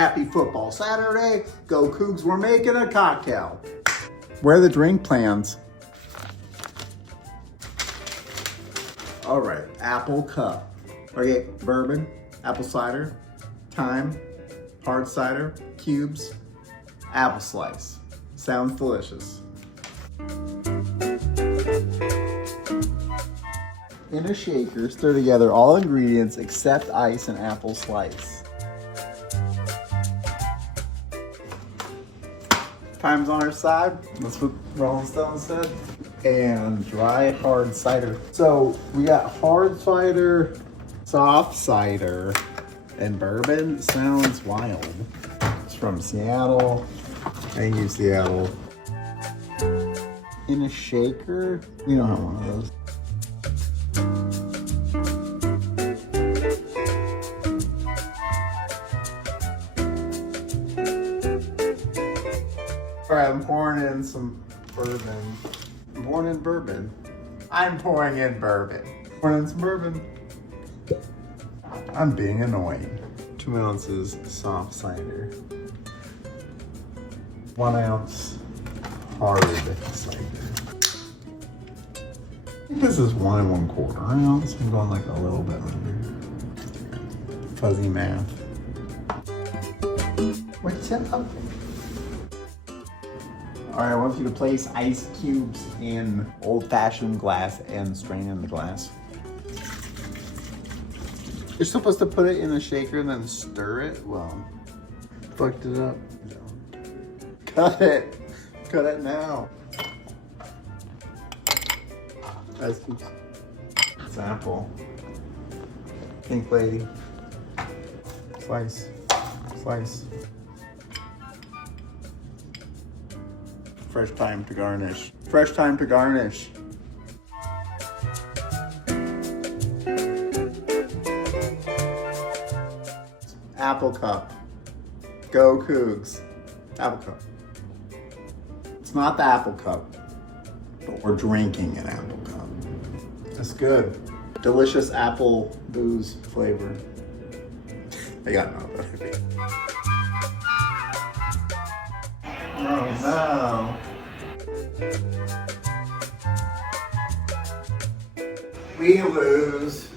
Happy Football Saturday. Go Cougs, we're making a cocktail. Where are the drink plans? All right, apple cup. Okay, bourbon, apple cider, thyme, hard cider, cubes, apple slice. Sounds delicious. In a shaker, stir together all ingredients except ice and apple slice. Time's on our side. That's what Rolling Stone said. And dry hard cider. So we got hard cider, soft cider, and bourbon. Sounds wild. It's from Seattle. Thank you, Seattle. In a shaker, you don't have one of those. All right, I'm pouring in some bourbon. I'm pouring in bourbon. I'm pouring in bourbon. Pouring in some bourbon. I'm being annoying. 2 ounces soft cider. 1 ounce hard cider. This is 1 1/4 ounce. I'm going like a little bit under. Fuzzy math. What's up? All right, I want you to place ice cubes in old-fashioned glass and strain in the glass. You're supposed to put it in a shaker and then stir it? Well, fucked it up. Cut it. Cut it now. Ice cubes. Sample. Pink lady. Slice. Slice. Fresh thyme to garnish. Fresh thyme to garnish. Apple cup. Go Cougs. Apple cup. It's not the apple cup, but we're drinking an apple cup. That's good. Delicious apple booze flavor. I got no other. Oh no. We lose.